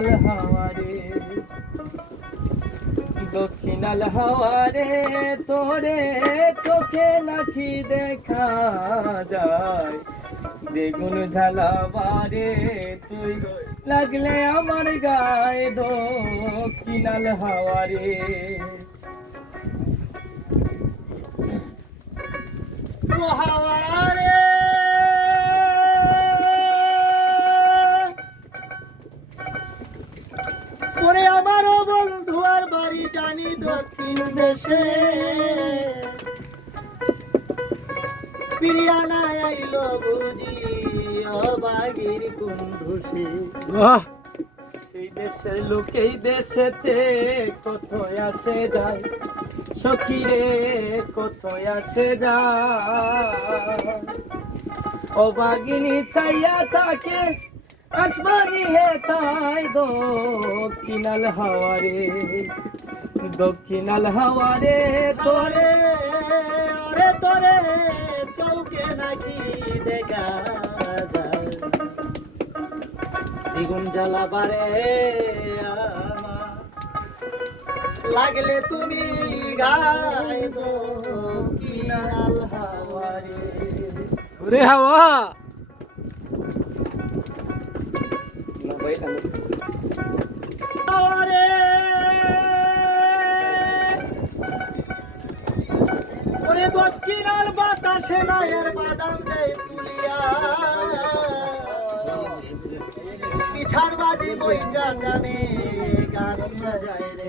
দক্ষিণাল হাওয়ারে দক্ষিণাল হাওয়ারে তোরে চোখে নাকি দেখা যায় বেগুন ঝালাবারে তুই লাগলে আমার গায়ে দক্ষিণাল হাওয়ারে ও হাওয়ারে ওরে আমারও বন্ধু আর বাড়ি জানি দক্ষিণ দেশে পিরিয়ানা আইলো বুঝি অবাগির কুণ্ডুষে সেই দেশের লোক এই দেশেতে কোথায় আসে যায় সখীরে কোথায় আসে যায় অবাগিনী চাইয়া তাকে আসবানি হে তাই দক্ষিণাল হাওয়ারে দক্ষিণাল হাওয়ারে তোরে ওরে তোরে চৌকে নাকি দেখা যায় দ্বিগুণ জ্বালাবারে আমার লাগলে তুমি গায়ে দক্ষিণাল হাওয়ারে ওরে হাওয়া হাওয়ারে ওরে দক্ষিণাল বাতাসে নায়ের বাদাম দেয় তুলিয়া পিছার বাজি বইটা টানে গান বাজায় রে